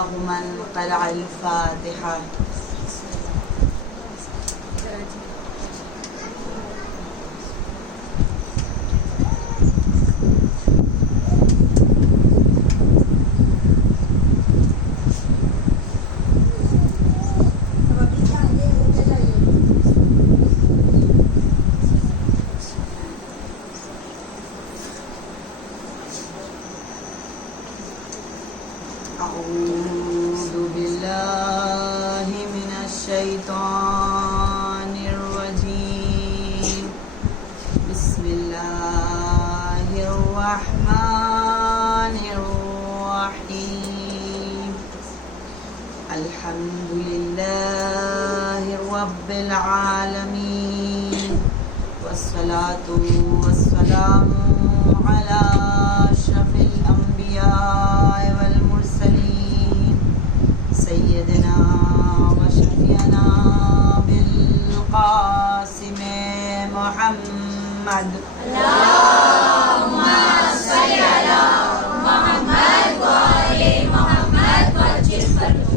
الله من قرأ الفاتحة. أعوذ بالله من الشيطان الرجيم. بسم الله الرحمن الرحيم. الحمد لله رب العالمين، والصلاة والسلام على أشرف الأنبياء والمرسلين سيدنا وشفيعنا بالقاسم محمد. اللهم صل على محمد وآل محمد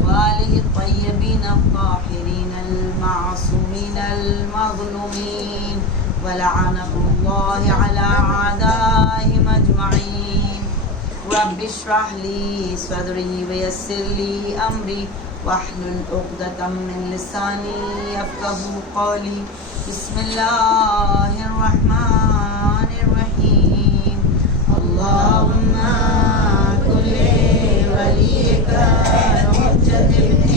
وآله الطيبين الطاهرين المعصومين المظلومين، ولعنة الله على أعدائهم أجمعين. رب اشرح لي صدري ويسر لي أمري واحلل عقدة من لساني يفقهوا قولي. بسم الله الرحمن الرحيم. اللهم كن لوليك الحجة ابن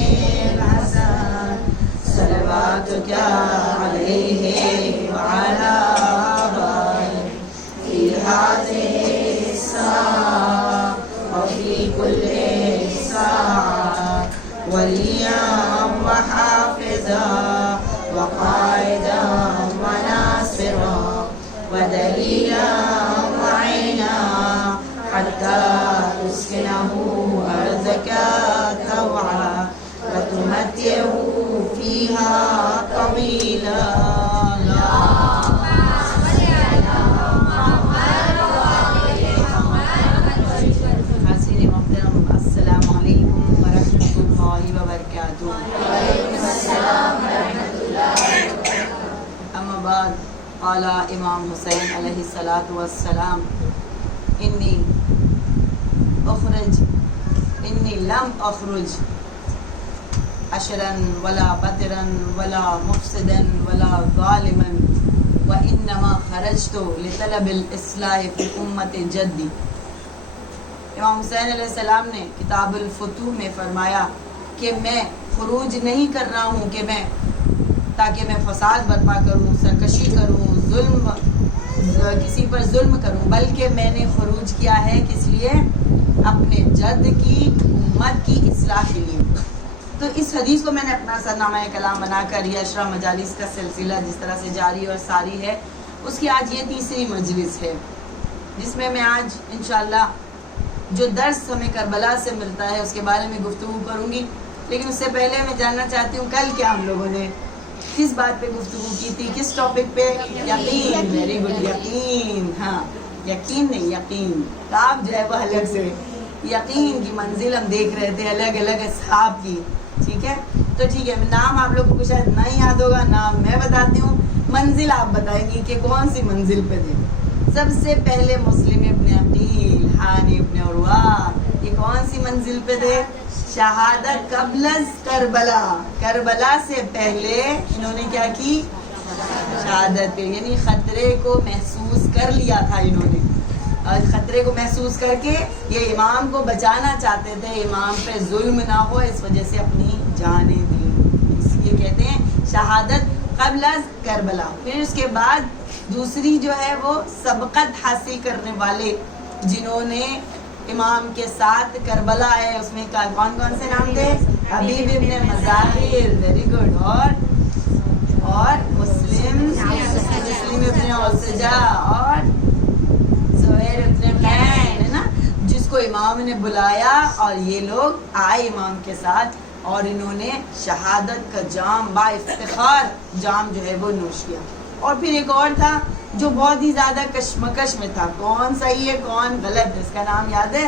الحسن صلواتك عليه وعلى آبائه في هذه الساعة وفي كل ساعة وليا وحافظا وقائدا وناصرا ودليلا وعينا حتى تسكنه أرضك طوعا وتمتعه فيها طويلا. السلام علیکم ورحمۃ اللہ وبرکاتہ. اما بعد، قال امام حسین علیہ الصلاۃ والسلام انی لم اخرج عشرا ولا بطرا ولا مفسدا ولا ظالما وانما خرجت لطلب الاصلاح فی امت جدی. امام حسین علیہ السلام نے کتاب الفتوح میں فرمایا کہ میں خروج نہیں کر رہا ہوں کہ میں تاکہ میں فساد برپا کروں، سرکشی کروں، کسی پر ظلم کروں، بلکہ میں نے خروج کیا ہے کس لیے؟ اپنے جد کی امت کی اصلاح کے لیے. تو اس حدیث کو میں نے اپنا سرنامہ کلام بنا کر یہ عشرہ مجالس کا سلسلہ جس طرح سے جاری اور ساری ہے، اس کی آج یہ تیسری مجلس ہے، جس میں آج انشاءاللہ جو درس ہمیں کربلا سے ملتا ہے اس کے بارے میں گفتگو کروں گی. لیکن اس سے پہلے میں جاننا چاہتی ہوں کل کیا ہم لوگوں نے کس بات پہ گفتگو کی تھی، کس ٹاپک پہ؟ یقین. ویری گڈ، یقین. ہاں، یقین نہیں، یقین. آپ جو ہے وہ الگ سے یقین کی منزل ہم دیکھ رہے تھے، الگ الگ اصحاب کی. ٹھیک ہے، تو ٹھیک ہے، نام آپ لوگوں کو شاید نہیں یاد ہوگا، نام میں بتاتی ہوں، منزل آپ بتائیں گی کہ کون سی منزل پہ تھے. سب سے پہلے مسلم ابن عقیل، حانی ابن عروہ، یہ کون سی منزل پہ تھے؟ شہادت قبل از کربلا. کربلا سے پہلے انہوں نے کیا کی؟ شہادت پہ، یعنی خطرے کو محسوس کر لیا تھا انہوں نے، اور خطرے کو محسوس کر کے یہ امام کو بچانا چاہتے تھے، امام پہ ظلم نہ ہو، اس وجہ سے اپنی جانیں دی. اس لیے کہتے ہیں شہادت قبل از کربلا. پھر اس کے بعد دوسری جو ہے وہ سبقت حاصل کرنے والے جنہوں نے امام کے ساتھ کربلا ہے، اس میں کون کون سے نام تھے؟ حبیب ابن مظاہر، ویری گڈ، اور مسلم ابن اوسجا اور زہیر ابن قین، ہے نا، جس کو امام نے بلایا اور یہ لوگ آئے امام کے ساتھ اور انہوں نے شہادت کا جام، با افتخار جام جو ہے وہ نوش کیا. اور پھر ایک اور تھا جو بہت ہی زیادہ کشمکش میں تھا، کون صحیح ہے کون غلط ہے، اس کا نام یاد ہے؟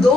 2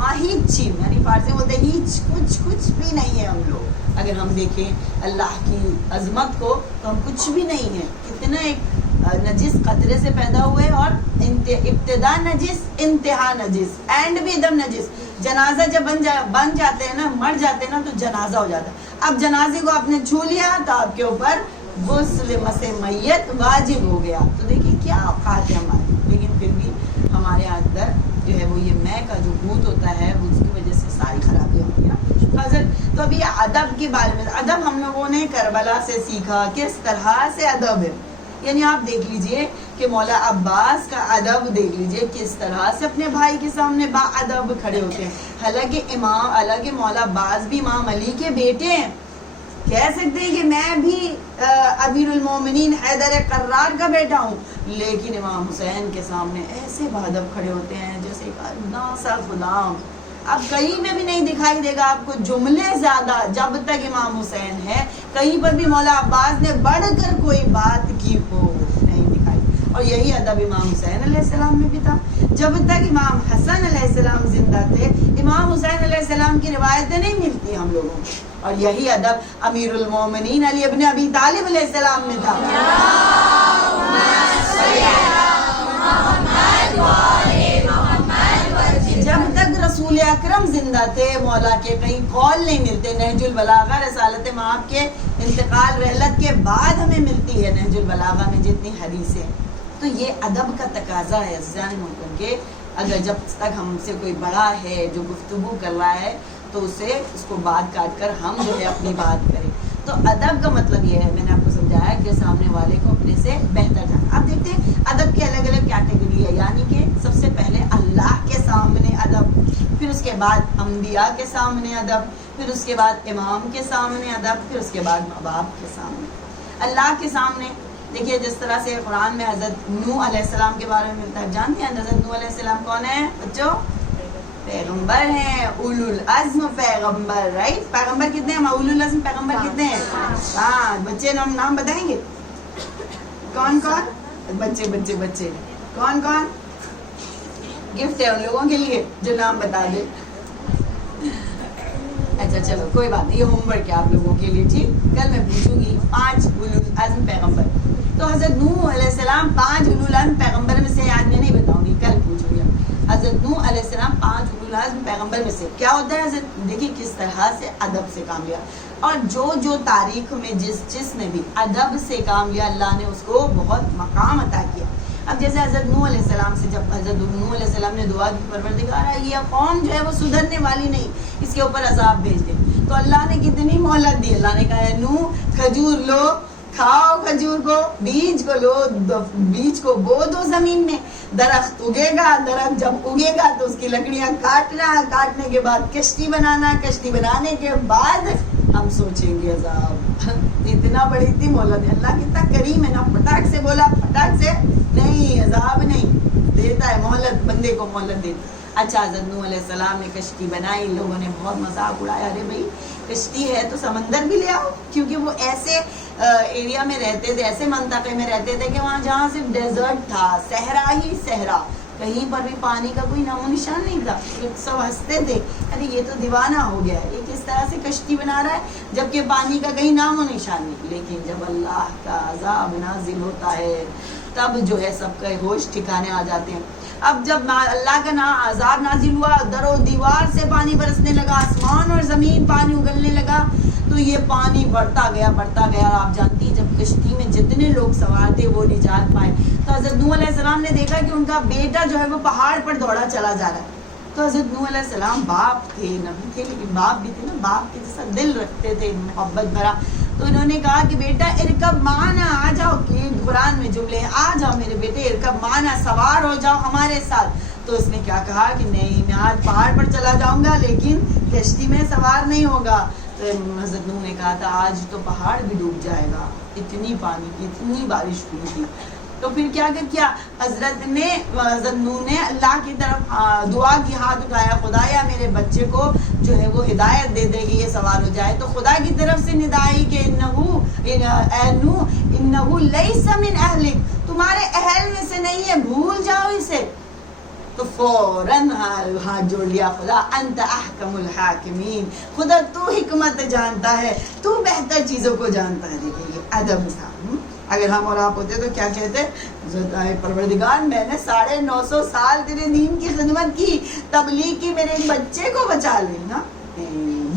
ہیچ یعنی فارسی میں بولتے ہیں ہیچ، کچھ بھی نہیں ہے ہم لوگ. اگر ہم دیکھیں اللہ کی عظمت کو تو ہم کچھ بھی نہیں ہیں. کتنا ایک نجس قطرے سے پیدا ہوئے اور ابتدا نجس، انتہا نجس، اینڈ بھی ایک دم نجس. جنازہ جب بن جاتے ہیں نا، مر جاتے ہیں نا، تو جنازہ ہو جاتا ہے. اب جنازے کو آپ نے چھو لیا تو آپ کے اوپر غسل مسح میت واجب ہو گیا. تو دیکھیے کیا اوقات ہے ہمارے. لیکن پھر بھی ہمارے اندر جو ہے وہ یہ میں کا جو بھوت ہوتا ہے اس کی وجہ سے ساری خرابیاں ہوتی ہیں نا. حضرت تو ابھی ادب کے بارے میں، ادب ہم لوگوں نے کربلا سے سیکھا. کس طرح سے ادب ہے، یعنی آپ دیکھ لیجئے کہ مولا عباس کا ادب دیکھ لیجئے کس طرح سے اپنے بھائی کے سامنے با ادب کھڑے ہوتے ہیں. حالانکہ مولا عباس بھی امام علی کے بیٹے ہیں. کہہ سکتے ہیں کہ میں بھی امیر المومنین حیدر قرار کا بیٹا ہوں، لیکن امام حسین کے سامنے ایسے بادب کھڑے ہوتے ہیں جیسے ناسا غلام. اب کہیں میں بھی نہیں دکھائی دے گا آپ کو جملے زیادہ جب تک امام حسین ہے. کہیں پر بھی مولا عباس نے بڑھ کر کوئی بات کی ہو نہیں دکھائی. اور یہی ادب امام حسین علیہ السلام میں بھی تھا. جب تک امام حسن علیہ السلام زندہ تھے، امام حسین علیہ السلام کی روایتیں نہیں ملتی ہم لوگوں کو. اور یہی ادب امیر المومنین علی ابن ابی طالب علیہ السلام میں تھا. جب تک رسول اکرم زندہ تھے، مولا کے کہیں قول نہیں ملتے. نہج البلاغہ رسالت مآب کے انتقال رحلت کے بعد ہمیں ملتی ہے نہج البلاغہ میں جتنی حدیثیں. تو یہ ادب کا تقاضا ہے عزیزان محترم کہ اگر جب تک ہم سے کوئی بڑا ہے جو گفتگو کر رہا ہے تو اس کو بات کاٹ کر ہم جو ہے اپنی بات کریں. تو ادب کا مطلب یہ ہے، میں نے آپ کو سمجھایا کہ سامنے والے کو اپنے سے بہتر جانا. آپ دیکھتے ہیں ادب کی الگ الگ کیٹیگری ہے. یعنی کہ سب سے پہلے اللہ کے سامنے ادب، پھر اس کے بعد انبیاء کے سامنے ادب، پھر اس کے بعد امام کے سامنے ادب، پھر اس کے بعد ماں باپ کے سامنے. اللہ کے سامنے دیکھیے جس طرح سے قرآن میں حضرت نوح علیہ السلام کے بارے میں ملتا ہے. جانتے ہیں حضرت نوح علیہ السلام کون ہے بچوں؟ پیغمبر ہیں، اولو العزم پیغمبر. رائٹ، پیغمبر کتنے ہیں؟ اولو العزم پیغمبر کتنے ہیں؟ 5. بچے نام بتائیں گے کون کون؟ بچے کون کون؟ گفٹ ہے ان لوگوں کے لیے جو نام بتا دے. اچھا چلو کوئی بات نہیں، یہ ہوم ورک ہے آپ لوگوں کے لیے. ٹھیک، کل میں پوچھوں گی 5 اولو العزم پیغمبر. تو حضرت نوح علیہ السلام 5 اولو العزم پیغمبر میں سے، آج میں نہیں بتاؤں گی، کل پوچھوں گی. حضرت نوح علیہ السلام 5 اولو العزم پیغمبر میں سے. کیا ہوتا ہے حضرت؟ دیکھیے کس طرح سے ادب سے کام لیا. اور جو تاریخ میں جس نے بھی ادب سے کام لیا، اللہ نے اس کو بہت مقام عطا کیا. اب جیسے حضرت نوح علیہ السلام سے جب حضرت نوح علیہ السلام نے دعا کی پروردگار یہ قوم جو ہے وہ سدھرنے والی نہیں، اس کے اوپر عذاب بھیج دے. تو اللہ نے کتنی مہلت دی. اللہ نے کہا ہے نوح کھجور لو، کھاؤ کھجور کو، بیج کو لو، بیج کو بو دو زمین میں، درخت اگے گا. درخت جب اگے گا تو اس کی لکڑیاں کاٹنا، کاٹنے کے بعد کشتی بنانا، کشتی بنانے کے بعد ہم سوچیں گے عذاب. اتنا بڑی اتنی مہلت ہے. اللہ کتنا کریم ہے نا. پٹاخ سے بولا، پٹاخ سے نہیں، عذاب نہیں دیتا ہے، مہلت بندے کو مہلت دیتا. اچھا حضرت نوح علیہ السلام نے کشتی بنائی، لوگوں نے بہت مذاق اڑایا. ارے بھائی کشتی ہے تو سمندر بھی لے آؤ، کیونکہ وہ ایسے ایریا میں رہتے تھے، ایسے منطقے میں رہتے تھے کہ وہاں جہاں صرف ڈیزرٹ تھا، صحرا ہی صحرا، کہیں پر بھی پانی کا کوئی نام و نشان نہیں تھا. سب ہنستے تھے، ارے یہ تو دیوانہ ہو گیا ہے، یہ کس طرح سے کشتی بنا رہا ہے جبکہ پانی کا کہیں نام و نشان نہیں. لیکن جب اللہ کا عذاب نازل ہوتا ہے تب جو ہے سب کا ہوش ٹھکانے آ جاتے ہیں. اب جب اللہ کا عذاب نازل ہوا، در و دیوار سے پانی برسنے لگا، آسمان اور زمین پانی اگلنے لگا، تو یہ پانی بڑھتا گیا. اور آپ جانتی ہیں جب کشتی میں جتنے لوگ سوار تھے وہ نجات پائے. تو حضرت نوح علیہ السلام نے دیکھا کہ ان کا بیٹا جو ہے وہ پہاڑ پر دوڑا چلا جا رہا ہے. تو حضرت نوح علیہ السلام باپ تھے، نبی تھے، لیکن باپ بھی تھے نا، باپ کے جیسا دل رکھتے تھے، محبت بھرا. تو انہوں نے کہا کہ بیٹا ارکب معنا، آ جاؤ. کہ قرآن میں جملے ہیں، آ جاؤ میرے بیٹے، ارکب معنا، سوار ہو جاؤ ہمارے ساتھ. تو اس نے کیا کہا کہ نہیں، میں آج پہاڑ پر چلا جاؤں گا لیکن کشتی میں سوار نہیں ہوگا. تو حضرت نوح نے کہا تھا آج تو پہاڑ بھی ڈوب جائے گا، اتنی پانی کی، اتنی بارش ہوئی تھی. تو پھر کیا حضرت نوح نے اللہ کی طرف دعا کی، ہاتھ اٹھایا، خدایا میرے بچے کو جو ہے وہ ہدایت دے دے گی، یہ سوار ہو جائے. تو خدا کی طرف سے ندائی کہ اے نوح انہ لیس من اہلک، تمہارے اہل میں سے نہیں ہے، بھول جاؤ اسے. تو فوراً ہاتھ جوڑ لیا خدا انت احکم الحاکمین، خدا تو حکمت جانتا ہے، تو بہتر چیزوں کو جانتا ہے. دیکھیں یہ ادب تھا. اگر ہم اور آپ ہوتے تو کیا کہتے؟ پروردگار میں نے 950 سال تیرے دین کی خدمت کی، تبلیغ کی، میرے ایک بچے کو بچا لینا.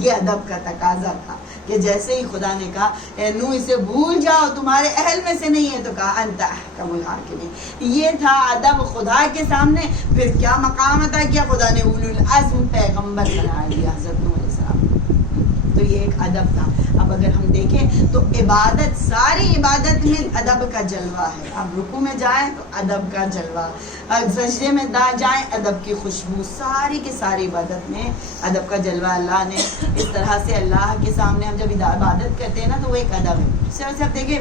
یہ ادب کا تقاضا تھا کہ جیسے ہی خدا نے کہا اے نوح اسے بھول جاؤ، تمہارے اہل میں سے نہیں ہے، تو کہا انت احکم الحاکمین. یہ تھا ادب خدا کے سامنے. پھر کیا مقام عطا کیا خدا نے؟ اولو العزم پیغمبر بنا لیا حضرت نوح علیہ السلام. تو یہ ایک ادب تھا. اب اگر ہم دیکھیں تو عبادت، ساری عبادت میں ادب کا جلوہ ہے. اب رکوع میں جائیں تو ادب کا جلوہ، سجدے میں جائیں ادب کی خوشبو، ساری کی ساری عبادت میں ادب کا جلوہ. اللہ نے اس طرح سے اللہ کے سامنے ہم جب عبادت کرتے ہیں نا تو وہ ایک ادب ہے. اس طرح سے آپ دیکھیں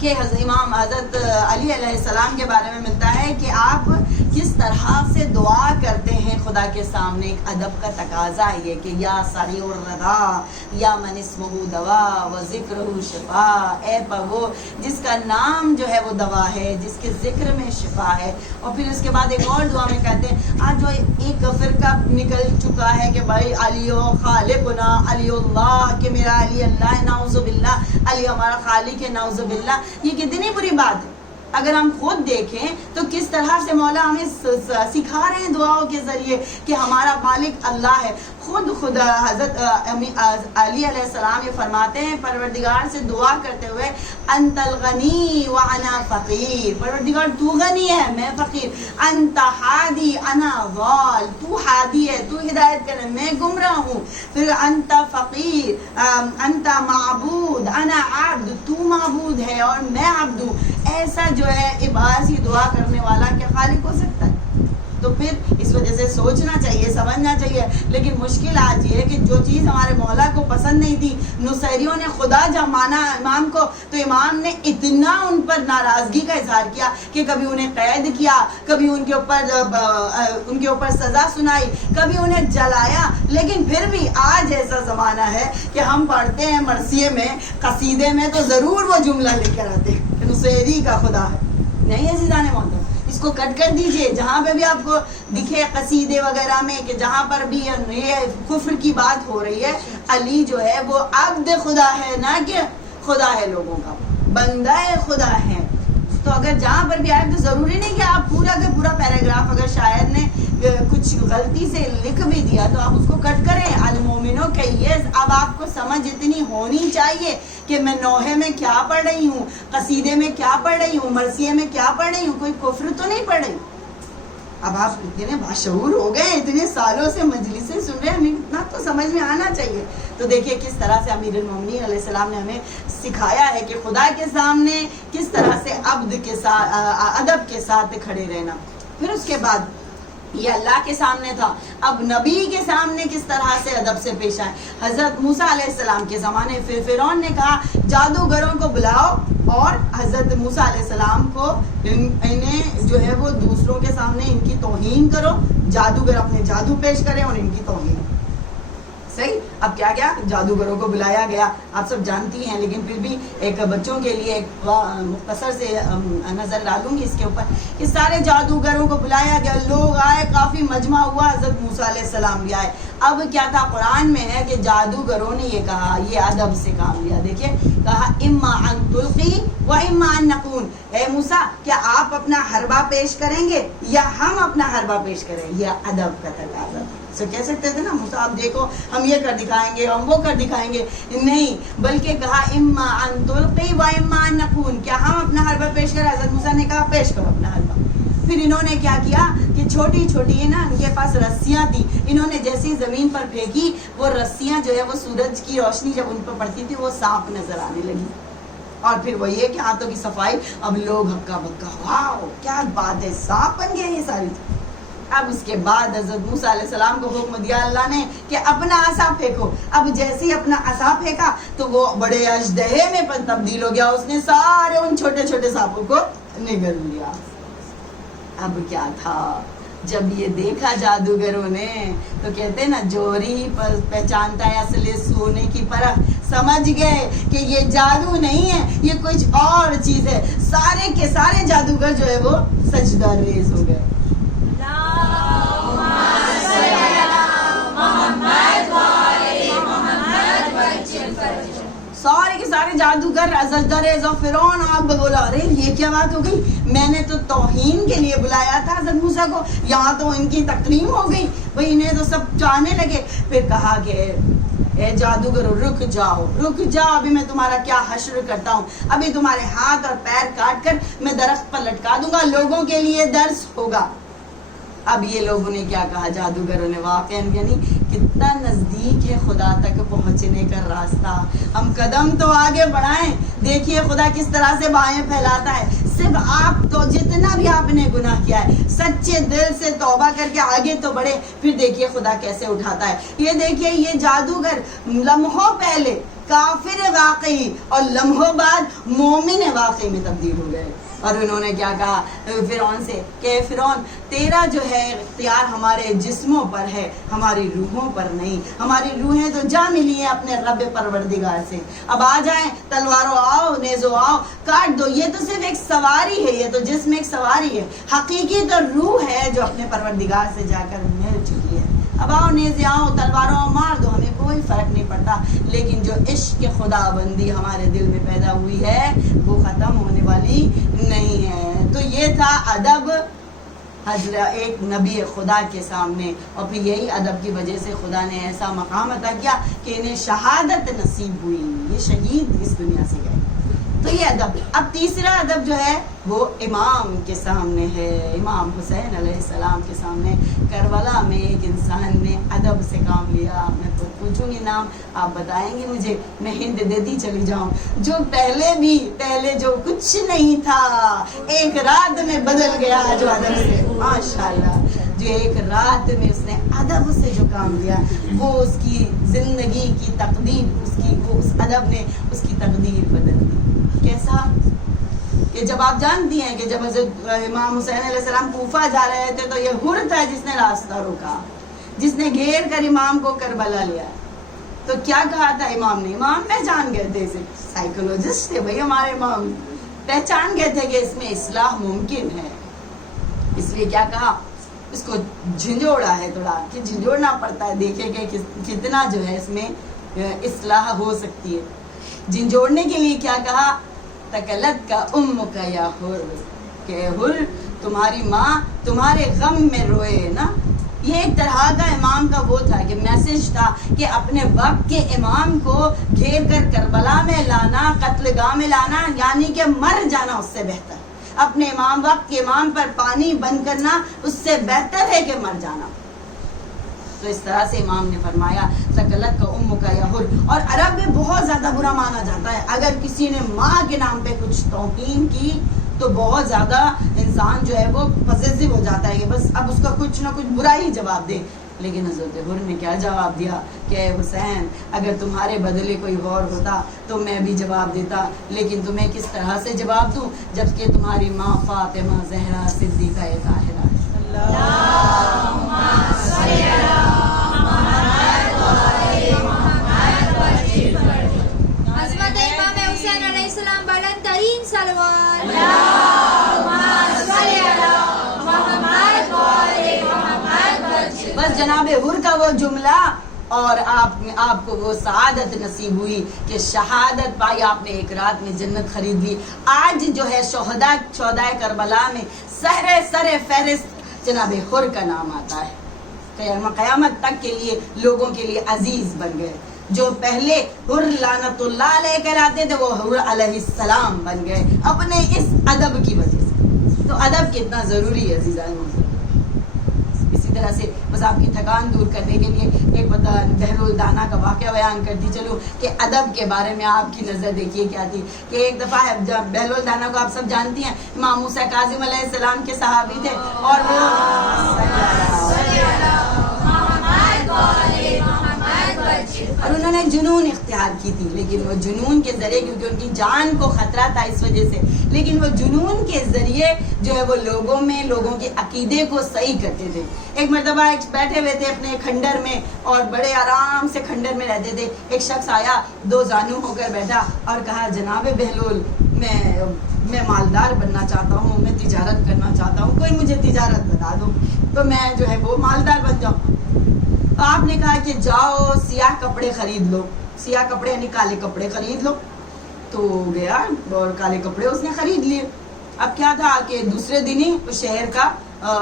کہ امام حضرت علی علیہ السلام کے بارے میں ملتا ہے کہ آپ کس طرح سے دعا کرتے ہیں خدا کے سامنے. ایک ادب کا تقاضا ہے یہ کہ یا سریع الرضا یا من اسمہ دوا و ذکرہ شفا، اے وہ جس کا نام جو ہے وہ دوا ہے، جس کے ذکر میں شفا ہے. اور پھر اس کے بعد ایک اور دعا میں کہتے ہیں آج جو ایک فرقہ نکل چکا ہے کہ بھائی علی خالقنا، علی اللہ، کہ میرا علی اللہ ہے، نعوذ باللہ، علی ہمارا خالق ہے، نعوذ باللہ. یہ کتنی بری بات ہے. اگر ہم خود دیکھیں تو کس طرح سے مولا ہمیں سکھا رہے ہیں دعاؤں کے ذریعے کہ ہمارا مالک اللہ ہے. خود خدا حضرت علی علیہ السلام یہ فرماتے ہیں پروردگار سے دعا کرتے ہوئے انت الغنی وانا فقیر، پروردگار تو غنی ہے میں فقیر، انت ہادی انا ضال، تو ہادی ہے تو ہدایت کرے میں گمراہ ہوں، پھر انت فقیر، انت معبود انا عبد، تو معبود ہے اور میں عبد ہوں. ایسا جو ہے ایسی دعا کرنے والا کیا خالق ہو سکتا ہے؟ تو پھر اس وجہ سے سوچنا چاہیے، سمجھنا چاہیے. لیکن مشکل آج یہ ہے کہ جو چیز ہمارے مولا کو پسند نہیں تھی، نصیریوں نے خدا جب مانا امام کو تو امام نے اتنا ان پر ناراضگی کا اظہار کیا کہ کبھی انہیں قید کیا، کبھی ان کے اوپر سزا سنائی، کبھی انہیں جلایا. لیکن پھر بھی آج ایسا زمانہ ہے کہ ہم پڑھتے ہیں مرثیے میں، قصیدے میں تو ضرور وہ جملہ لے کر آتے ہیں کہ نصیری کا خدا ہے. نہیں عزیزان محترم، اس کو کٹ کر دیجئے. جہاں پہ بھی آپ کو دکھے قصیدے وغیرہ میں کہ جہاں پر بھی یہ کفر کی بات ہو رہی ہے، علی جو ہے وہ عبد خدا ہے، نہ کہ خدا ہے لوگوں کا، بندہ خدا ہے. تو اگر جہاں پر بھی آئے تو ضروری نہیں کہ آپ پورا کا پورا پیراگراف، اگر شاعر نے کچھ غلطی سے لکھ بھی دیا تو آپ اس کو کٹ کریں. المومنوں کیس، اب آپ کو سمجھ اتنی ہونی چاہیے کہ میں نوحے میں کیا پڑھ رہی ہوں، قصیدے میں کیا پڑھ رہی ہوں، مرثیے میں کیا پڑھ رہی ہوں، کوئی کفر تو نہیں پڑھ رہی. اب آپ اتنے باشعور ہو گئے، اتنے سالوں سے مجلسیں سن رہے ہیں، ہمیں اتنا تو سمجھ میں آنا چاہیے. تو دیکھیے کس طرح سے امیر المومنین علیہ السلام نے ہمیں سکھایا ہے کہ خدا کے سامنے کس طرح سے عبد کے ساتھ، ادب کے ساتھ کھڑے رہنا. پھر اس کے بعد یہ اللہ کے سامنے تھا. اب نبی کے سامنے کس طرح سے ادب سے پیش آئے. حضرت موسیٰ علیہ السلام کے زمانے فرعون نے کہا جادوگروں کو بلاؤ، اور حضرت موسیٰ علیہ السلام کو انہیں جو ہے وہ دوسروں کے سامنے ان کی توہین کرو، جادوگر اپنے جادو پیش کریں اور ان کی توہین. صحیح. اب کیا کیا جادوگروں کو بلایا گیا، آپ سب جانتی ہیں، لیکن پھر بھی ایک بچوں کے لیے ایک مختصر سے نظر ڈالوں گی اس کے اوپر کہ سارے جادوگروں کو بلایا گیا، لوگ آئے، کافی مجمع ہوا، حضرت موسیٰ علیہ السلام بھی آئے. اب کیا تھا قرآن میں ہے کہ جادوگروں نے یہ کہا، یہ ادب سے کام لیا. دیکھیے کہا اما ان تلقی و اما ان نکون، اے موسیٰ کیا آپ اپنا حربہ پیش کریں گے یا ہم اپنا حربہ پیش کریں. یہ ادب کا تقاضا تھا. سو کہہ سکتے تھے نا موسیٰ آپ دیکھو ہم یہ کر دکھائیں گے، ہم وہ کر دکھائیں گے، نہیں، بلکہ کہا اما ان تلقی و اما ان نکون، کیا ہم اپنا حربہ پیش کریں. حضرت موسیٰ نے کہا پیش کرو اپنا حربہ. پھر انہوں نے کیا کیا کہ چھوٹی چھوٹی نا ان کے پاس رسیاں تھی، انہوں نے جیسی زمین پر پھینکی وہ رسیاں جو ہے وہ سورج کی روشنی جب ان پر پڑتی تھی وہ سانپ نظر آنے لگی. اور پھر وہ یہ کہ ہاتھوں کی صفائی، اب لوگ ہکا بکا، واو کیا بات ہے، سانپ بن گئے یہ ساری. اب اس کے بعد حضرت موسیٰ علیہ السلام کو حکم دیا اللہ نے کہ اپنا عصا پھینکو. اب جیسے ہی اپنا عصا پھینکا تو وہ بڑے اژدہے میں تبدیل ہو گیا، اس نے سارے ان چھوٹے چھوٹے سانپوں کو نگل لیا. اب کیا تھا جب یہ دیکھا جادوگروں نے تو کہتے ہیں نا جوہری پہچانتا ہے اصل سونے کی پرکھ، سمجھ گئے کہ یہ جادو نہیں ہے، یہ کچھ اور چیز ہے. سارے کے سارے جادوگر جو ہے وہ سجدہ ریز ہو گئے. جادوگر ازدر فرعون. آپ کو بولا ارے یہ کیا بات ہو گئی, میں نے تو توہین کے لیے بلایا تھا حضرت موسیٰ کو, یہاں تو ان کی تکریم ہو گئی, بھئی انہیں تو سب چاہنے لگے. پھر کہا کہ اے جادوگر رک جاؤ, ابھی میں تمہارا کیا حشر کرتا ہوں, ابھی تمہارے ہاتھ اور پیر کاٹ کر میں درخت پر لٹکا دوں گا, لوگوں کے لیے درس ہوگا. اب یہ لوگوں نے کیا کہا, جادوگروں نے, واقعاً یعنی کتنا نزدیک ہے خدا تک پہنچنے کا راستہ. ہم قدم تو آگے بڑھائیں, دیکھیے خدا کس طرح سے بائیں پھیلاتا ہے. صرف آپ تو جتنا بھی آپ نے گناہ کیا ہے سچے دل سے توبہ کر کے آگے تو بڑھے, پھر دیکھیے خدا کیسے اٹھاتا ہے. یہ دیکھیے یہ جادوگر لمحوں پہلے کافر واقعی اور لمحوں بعد مومن واقعی میں تبدیل ہو گئے. اور انہوں نے کیا کہا فرعون سے کہ فرعون تیرا جو ہے اختیار ہمارے جسموں پر ہے, ہماری روحوں پر نہیں. ہماری روحیں تو جا ملی ہیں اپنے رب پروردگار سے. اب آ جائیں, تلواروں آؤ, نیزو آؤ, کاٹ دو. یہ تو صرف ایک سواری ہے, یہ تو جسم ایک سواری ہے, حقیقی تو روح ہے جو اپنے پروردگار سے جا کر مل چکی ہے. اب آؤ, نیزے آؤ, تلواروں آؤ, مار دو, ہمیں کوئی فرق نہیں پڑتا. لیکن جو عشق خدا بندی ہمارے دل میں پیدا ہوئی ہے وہ ختم ہونے والی نہیں ہے. تو یہ تھا ادب حضرت ایک نبی خدا کے سامنے, اور پھر یہی ادب کی وجہ سے خدا نے ایسا مقام عطا کیا کہ انہیں شہادت نصیب ہوئی, یہ شہید اس دنیا سے گئے. تو یہ ادب. اب تیسرا ادب جو ہے وہ امام کے سامنے ہے, امام حسین علیہ السلام کے سامنے. کربلا میں ایک انسان نے ادب سے کام لیا. میں تو پوچھوں گی نام, آپ بتائیں گے مجھے, میں ہند دیتی چلی جاؤں. جو پہلے جو کچھ نہیں تھا ایک رات میں بدل گیا, جو ادب سے, ماشاءاللہ, جو ایک رات میں اس نے ادب سے جو کام لیا وہ اس کی زندگی کی تقدیر, اس ادب نے اس کی تقدیر بدل دی. کیسا کہ جب آپ جانتی ہیں کہ جب حضرت امام حسین علیہ السلام کوفہ جا رہے تھے تو یہ حر تھا جس نے راستہ روکا, جس نے گھیر کر امام کو کربلا لیا. تو کیا کہا تھا امام نے, امام پہچان گئے تھے, سائیکولوجسٹ تھے بھائی ہمارے امام, پہچان گئے تھے کہ اس میں اصلاح ممکن ہے. اس لیے کیا کہا, اس کو جھنجھوڑا ہے تھوڑا, کہ جھنجھوڑنا پڑتا ہے, دیکھیں کہ کتنا جو ہے اس میں اصلاح ہو سکتی ہے. جھنجھوڑنے کے لیے کیا کہا, تکلت کا کا یا حر, کہ حر تمہاری ماں تمہارے غم میں روئے نا. یہ ایک طرح کا امام کا وہ تھا کہ میسج تھا کہ اپنے وقت کے امام کو گھیر کر کربلا میں لانا, قتل گاہ میں لانا, یعنی کہ مر جانا اس سے بہتر. اپنے امام, وقت کے امام پر پانی بند کرنا اس سے بہتر ہے کہ مر جانا. تو اس طرح سے امام نے فرمایا سکلت کا یا حر. اور عرب میں بہت زیادہ برا مانا جاتا ہے, اگر کسی نے ماں کے نام پہ کچھ توہین کی تو بہت زیادہ انسان جو ہے وہ پوزیسو ہو جاتا ہے کہ بس اب اس کا کچھ نہ کچھ برا ہی جواب دے. لیکن حضرت حر نے کیا جواب دیا کہ اے حسین, اگر تمہارے بدلے کوئی اور ہوتا تو میں بھی جواب دیتا, لیکن تمہیں کس طرح سے جواب دوں جبکہ تمہاری ماں فاطمہ زہرا صدیقہ طاہرہ. عظمت امام حسین علیہ السلام بلند ترین صلوات. بس جناب حر کا وہ جملہ, اور آپ کو وہ سعادت نصیب ہوئی کہ شہادت پائی, آپ نے ایک رات میں جنت خرید لی. آج جو ہے شہدائے کربلا میں سر فہرست جناب حر کا نام آتا ہے. قیامت تک کے لیے لوگوں کے لیے عزیز بن گئے. جو پہلے حر لعنت اللہ علیہ کہلاتے تھے وہ حر علیہ السلام بن گئے اپنے اس ادب کی وجہ سے. تو ادب کتنا ضروری ہے عزیزان. اسی طرح سے بس آپ کی تھکان دور کرنے کے لیے ایک بہلول دانا کا واقعہ بیان کرتی چلوں کہ ادب کے بارے میں آپ کی نظر دیکھیے کیا تھی. کہ ایک دفعہ بہلول دانا کو آپ سب جانتی ہیں, امام موسیٰ کاظم علیہ السلام کے صحابی تھے, اور وہ اور انہوں نے جنون اختیار کی تھی. لیکن وہ جنون کے ذریعے, کیونکہ ان کی جان کو خطرہ تھا اس وجہ سے, لیکن وہ جنون کے ذریعے جو ہے وہ لوگوں کے عقیدے کو صحیح کرتے تھے. ایک مرتبہ بیٹھے ہوئے تھے اپنے کھنڈر میں اور بڑے آرام سے کھنڈر میں رہتے تھے. ایک شخص آیا, دو زانو ہو کر بیٹھا اور کہا جناب بہلول میں مالدار بننا چاہتا ہوں, میں تجارت کرنا چاہتا ہوں, کوئی مجھے تجارت بتا دو تو میں جو ہے وہ مالدار بن جاؤں. آپ نے کہا کہ جاؤ سیاہ کپڑے خرید لو, سیاہ کپڑے یعنی کالے کپڑے خرید لو, تو گیا اور کالے کپڑے اس نے خرید لیے. اب کیا تھا کہ دوسرے دن ہی اس شہر کا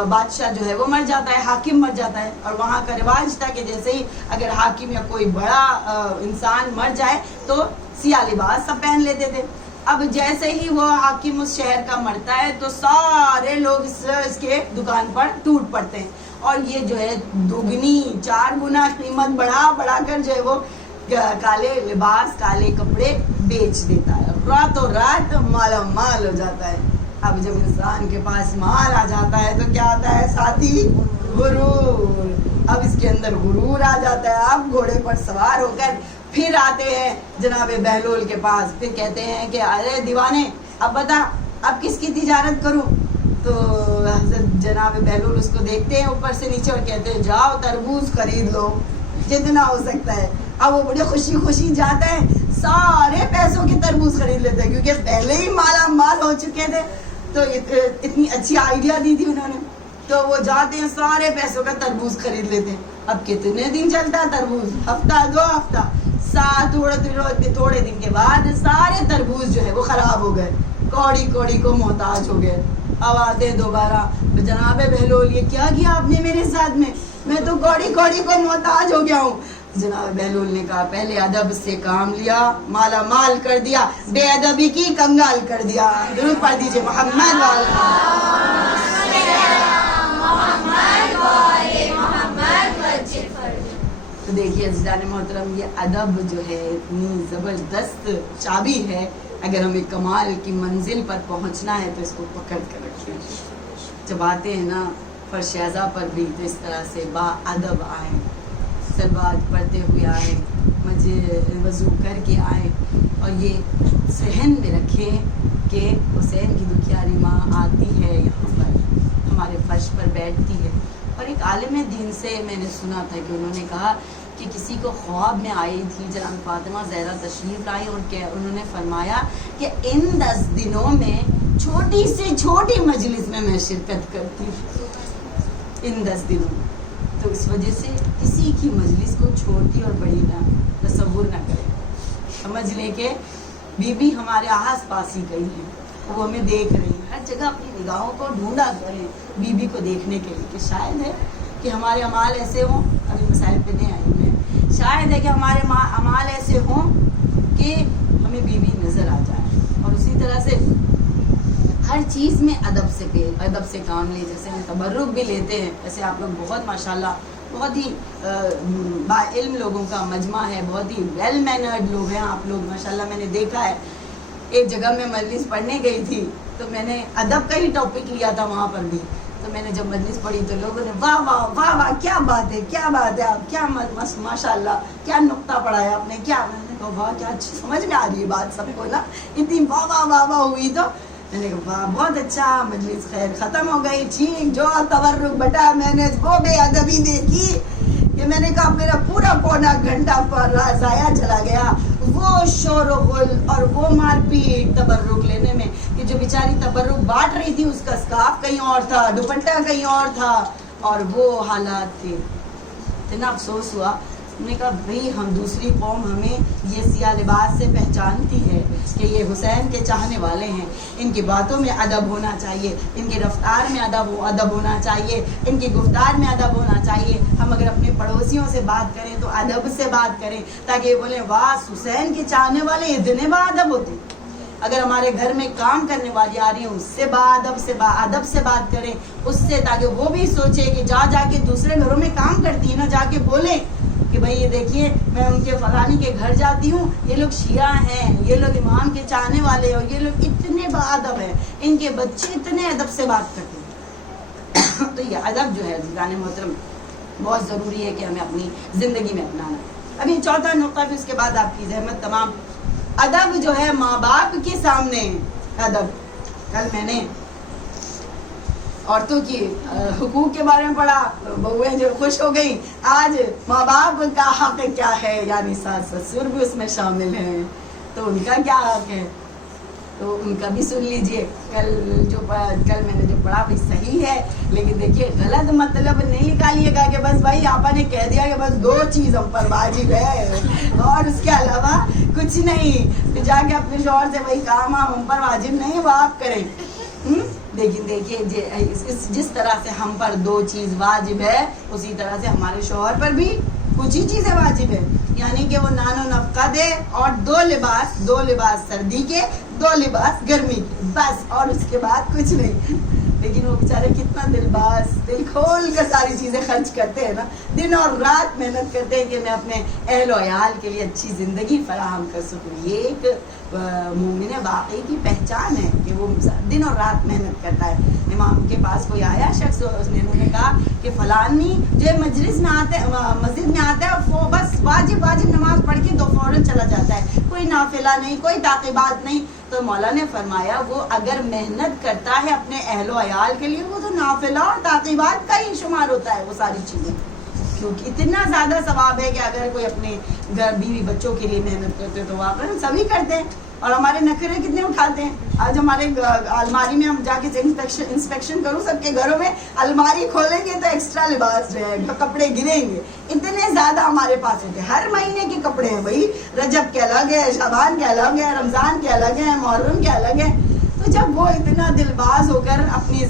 بادشاہ جو ہے وہ مر جاتا ہے, حاکم مر جاتا ہے. اور وہاں کا رواج تھا کہ جیسے ہی اگر حاکم یا کوئی بڑا انسان مر جائے تو سیاہ لباس سب پہن لیتے تھے. اب جیسے ہی وہ حاکم اس شہر کا مرتا ہے تو سارے لوگ اس کے دکان پر ٹوٹ پڑتے ہیں, اور یہ جو ہے دگنی 4 گنا قیمت بڑھا کر جو ہے وہ کالے لباس کالے کپڑے بیچ دیتا ہے. راتوں رات مالا مال ہو جاتا ہے. اب جب انسان کے پاس مال آ جاتا ہے تو کیا آتا ہے ساتھی؟ غرور. اب اس کے اندر غرور آ جاتا ہے. اب گھوڑے پر سوار ہو کر پھر آتے ہیں جناب بہلول کے پاس, پھر کہتے ہیں کہ ارے دیوانے اب بتا اب کس کی تجارت کروں؟ تو حضرت جناب بہلول اس کو دیکھتے ہیں اوپر سے نیچے اور کہتے ہیں جاؤ تربوز خرید لو جتنا ہو سکتا ہے. اب وہ بڑے خوشی جاتے ہیں, سارے پیسوں کے تربوز خرید لیتے ہیں کیونکہ پہلے ہی مالا مال ہو چکے تھے. تو اتنی اچھی آئیڈیا دی تھی انہوں نے. تو وہ جاتے ہیں سارے پیسوں کا تربوز خرید لیتے ہیں. اب کتنے دن چلتا ہے تربوز؟ ہفتہ 2 ہفتہ. تھوڑے دن کے بعد سارے تربوز جو ہے وہ خراب ہو گئے, کوڑی کو محتاج ہو گئے. اب آتے ہیں دوبارہ, جناب بہلول یہ کیا کیا آپ نے میرے ساتھ میں تو کوڑی کو محتاج ہو گیا ہوں. جناب بہلول نے کہا پہلے ادب سے کام لیا, مالا مال کر دیا, بے ادبی کی کنگال کر دیا. درود پڑھ دیجیے محمد تو دیکھیے عزیزان محترم, یہ ادب جو ہے اتنی زبردست چابی ہے. اگر ہمیں کمال کی منزل پر پہنچنا ہے تو اس کو پکڑ کر رکھیں. جب آتے ہیں نا فرش اعضا پر بھی تو اس طرح سے با ادب آئیں, سلوات پڑھتے ہوئے آئیں, وضو کر کے آئیں, اور یہ ذہن میں رکھیں کہ حسین کی دکھیاری ماں آتی ہے یہاں پر ہمارے فرش پر بیٹھتی ہے. اور ایک عالم دین سے میں نے سنا تھا کہ انہوں نے کہا کہ کسی کو خواب میں آئی تھی جناب فاطمہ زہرا تشریف لائی, اور انہوں نے فرمایا کہ ان 10 دنوں میں چھوٹی سے چھوٹی مجلس میں شرکت کرتی ہوں, ان 10 دنوں میں. تو اس وجہ سے کسی کی مجلس کو چھوٹی اور بڑی نہ تصور نہ کریں. سمجھ لیں کہ بی بی ہمارے آس پاس ہی گئی ہیں, وہ ہمیں دیکھ رہی ہیں. ہر جگہ اپنی نگاہوں کو ڈھونڈا کریں بی بی کو دیکھنے کے لیے کہ شاید ہے کہ ہمارے اعمال ایسے ہوں, ابھی مسائل پہ نہیں آئے ہوئے ہیں, شاید ہے کہ ہمارے اعمال ایسے ہوں کہ ہمیں بی بی نظر آ جائے. اور اسی طرح سے ہر چیز میں ادب سے کام لیں. جیسے ہم تبرک بھی لیتے ہیں, جیسے آپ لوگ بہت ماشاءاللہ بہت ہی با علم لوگوں کا مجمع ہے, بہت ہی ویل مینرڈ لوگ ہیں آپ لوگ ماشاءاللہ. میں نے دیکھا ہے ایک جگہ میں مجلس پڑھنے گئی تھی تو میں نے ادب کا ہی ٹاپک لیا تھا وہاں پر بھی. تو میں نے جب مجلس پڑھی تو لوگوں نے واہ واہ واہ واہ کیا بات ہے آپ کیا ماشاءاللہ کیا نقطہ پڑھا ہے آپ نے, کیا. میں نے کہا واہ کیا اچھی سمجھ میں آ رہی ہے بات سب کو نا, اتنی واہ واہ ہوئی. تو میں نے کہا واہ بہت اچھا, مجلس خیر ختم ہو گئی, ٹھیک. جو تورک بٹا میں نے وہ بے ادبی دیکھی کہ میں نے کہا میرا پورا پونا گھنٹہ پر ضائع چلا گیا وہ شور و غل اور وہ مار پیٹ تبرک لینے میں کہ جو بیچاری تبرک بانٹ رہی تھی اس کا اسکارف کہیں اور تھا, دوپٹہ کہیں اور تھا, اور وہ حالات تھے. اتنا افسوس ہوا. نے کہا بھئی ہم دوسری قوم ہمیں یہ سیاہ لباس سے پہچانتی ہے کہ یہ حسین کے چاہنے والے ہیں. ان کی باتوں میں ادب ہونا چاہیے, ان کی رفتار میں ادب ہونا چاہیے, ان کی گفتار میں ادب ہونا چاہیے. ہم اگر اپنے پڑوسیوں سے بات کریں تو ادب سے بات کریں تاکہ یہ بولیں واہ حسین کے چاہنے والے اتنے با ادب ہوتے. اگر ہمارے گھر میں کام کرنے والی آ رہی ہیں اس سے ادب سے بات کریں اس سے, تاکہ وہ بھی سوچے کہ جا کے دوسرے گھروں میں کام کرتی ہے نا, جا کے بولیں کہ بھئی یہ دیکھیے میں ان کے فلانی کے گھر جاتی ہوں, یہ لوگ شیعہ ہیں, یہ لوگ امام کے چاہنے والے, اور یہ لوگ اتنے با ادب ہیں, ان کے بچے اتنے ادب سے بات کرتے ہیں. تو یہ ادب جو ہے عزیزان محترم بہت ضروری ہے کہ ہمیں اپنی زندگی میں اپنانا. ابھی 4تھا نقطہ بھی اس کے بعد آپ کی زحمت تمام. ادب جو ہے ماں باپ کے سامنے ادب. کل میں نے عورتوں کی حقوق کے بارے میں پڑھا, بہویں جو خوش ہو گئی. آج ماں باپ کا حق کیا ہے, یعنی ساس سسر بھی اس میں شامل ہیں, تو ان کا کیا حق ہے. تو ان کا بھی سن لیجئے. کل میں نے جو پڑھا بھی صحیح ہے, لیکن دیکھیے غلط مطلب نہیں نکالیے گا کہ بس بھائی آپا نے کہہ دیا کہ بس 2 چیز ہم پر واجب ہے اور اس کے علاوہ کچھ نہیں, پھر جا کے اپنے شوہر سے وہی کام ہم پر واجب نہیں وہ آپ کریں. لیکن دیکھیے جس طرح سے ہم پر 2 چیز واجب ہے, اسی طرح سے ہمارے شوہر پر بھی کچھ ہی چیزیں واجب ہے. یعنی کہ وہ نان و نفقہ دے اور 2 لباس سردی کے 2 لباس گرمی کے, بس, اور اس کے بعد کچھ نہیں. لیکن وہ بیچارے کتنا دل کھول کر ساری چیزیں خرچ کرتے ہیں نا, دن اور رات محنت کرتے ہیں کہ میں اپنے اہل و عیال کے لیے اچھی زندگی فراہم کر سکوں. یہ ایک مومن واقعی کی پہچان ہے کہ وہ دن اور رات محنت کرتا ہے. امام کے پاس کوئی آیا شخص, انہوں نے کہا کہ فلانی جو مجلس میں آتے مسجد میں آتا ہے وہ بس واجب نماز پڑھ کے فوراً چلا جاتا ہے, کوئی نافلہ نہیں, کوئی تعقیبات نہیں. تو مولا نے فرمایا وہ اگر محنت کرتا ہے اپنے اہل و عیال کے لیے, وہ تو نافلہ اور تعقیبات کا ہی شمار ہوتا ہے وہ ساری چیزیں, کیونکہ اتنا زیادہ ثواب ہے کہ اگر کوئی اپنے گھر بیوی بچوں کے لیے محنت کرتے تو واقعی سبھی کرتے ہیں. اور ہمارے نخرے کتنے اٹھاتے ہیں. آج ہمارے الماری میں ہم جا کے انسپیکشن کروں سب کے گھروں میں, الماری کھولیں گے تو ایکسٹرا لباس جو ہے کپڑے گریں گے, اتنے زیادہ ہمارے پاس ہوتے ہیں. ہر مہینے کے کپڑے ہیں بھائی, رجب کے الگ ہے, شعبان کے الگ ہے, رمضان کے الگ ہے, محرم کے الگ ہے. تو جب وہ اتنا دل باز ہو کر اپنی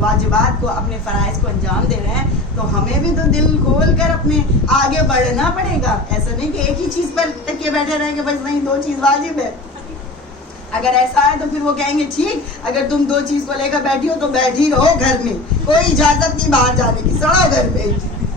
واجبات کو, اپنے فرائض کو انجام دے رہے ہیں, تو ہمیں بھی تو دل کھول کر اپنے آگے بڑھنا پڑے گا. ایسا نہیں کہ ایک ہی چیز پر ٹکے بیٹھے رہیں گے بس نہیں 2 چیز واجب ہے. اگر ایسا ہے تو پھر وہ کہیں گے ٹھیک, اگر تم 2 چیز کو لے کر بیٹھی ہو تو بیٹھی رہو گھر میں, کوئی اجازت نہیں باہر جانے کی, سڑو گھر پہ.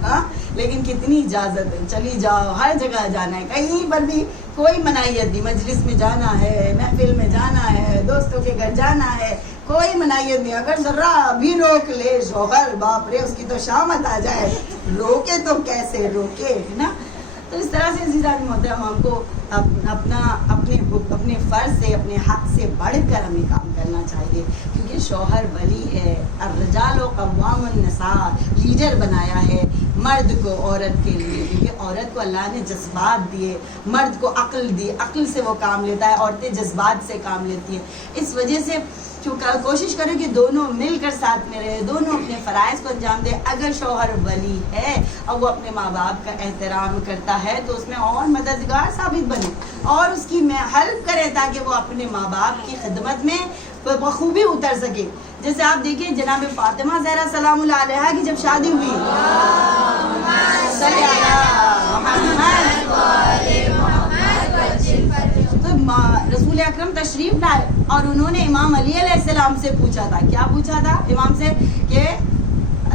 ہاں, لیکن کتنی اجازت ہے, چلی جاؤ, ہر جگہ جانا ہے, کہیں پر بھی کوئی منعیت نہیں. مجلس میں جانا ہے, محفل میں جانا ہے, دوستوں کے گھر جانا ہے, کوئی منعیت نہیں. اگر ذرا بھی روک لے شوہر, باپ رے اس کی تو شامت آ جائے, روکے تو کیسے روکے, ہے نا. تو اس طرح سے عزیزان محترم ہم کو اپنے فرض سے, اپنے حق سے بڑھ کر ہمیں کام کرنا چاہیے, کیونکہ شوہر ولی ہے. الرجال قوام النساء, لیڈر بنایا ہے مرد کو عورت کے لیے, کیونکہ عورت کو اللہ نے جذبات دیے, مرد کو عقل دی, عقل سے وہ کام لیتا ہے, عورتیں جذبات سے کام لیتی ہیں. اس وجہ سے کوشش کریں کہ دونوں مل کر ساتھ میں رہے, دونوں اپنے فرائض کو انجام دے. اگر شوہر ولی ہے اور وہ اپنے ماں باپ کا احترام کرتا ہے تو اس میں اور مددگار ثابت بنے اور اس کی ہیلپ کرے تاکہ وہ اپنے ماں باپ کی خدمت میں بخوبی اتر سکے. جیسے آپ دیکھیں جناب فاطمہ زہرا سلام اللہ علیہا کی جب شادی ہوئی, رسول اکرم تشریف لائے اور انہوں نے امام علی علیہ السلام سے پوچھا تھا. کیا پوچھا تھا امام سے کہ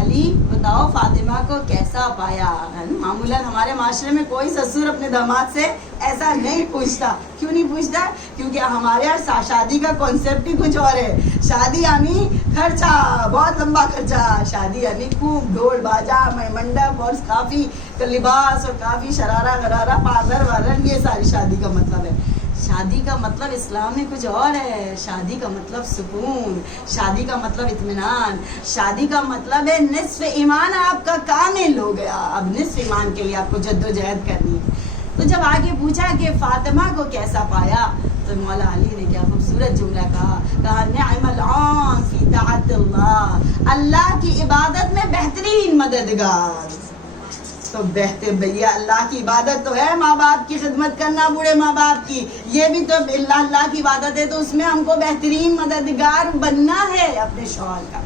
علی بتاؤ فاطمہ کو کیسا پایا. معمولاً ہمارے معاشرے میں کوئی سسر اپنے داماد سے ایسا نہیں پوچھتا. کیوں نہیں پوچھتا؟ کیونکہ ہمارے یہاں شادی کا کانسیپٹ ہی کچھ اور ہے. شادی یعنی خرچہ, بہت لمبا خرچہ. شادی یعنی خوب ڈھول باجا, منڈپ اور کافی لباس اور کافی شرارہ غرارہ, پارلر وارلر, یہ ساری شادی کا مطلب ہے. شادی کا مطلب اسلام میں کچھ اور ہے. شادی کا مطلب سکون, شادی کا مطلب اطمینان, شادی کا مطلب ہے نصف ایمان آپ کا کامل ہو گیا. اب نصف ایمان کے لیے آپ کو جدوجہد کرنی ہے. تو جب آگے پوچھا کہ فاطمہ کو کیسا پایا تو مولا علی نے کیا خوبصورت جملہ کہا نعم العون فی طاعت اللہ, اللہ کی عبادت میں بہترین مددگار. تو بہتر بھیا اللہ کی عبادت تو ہے ماں باپ کی خدمت کرنا, بوڑھے ماں باپ کی, یہ بھی تو اللہ کی عبادت ہے. تو اس میں ہم کو بہترین مددگار بننا ہے اپنے شوہر کا.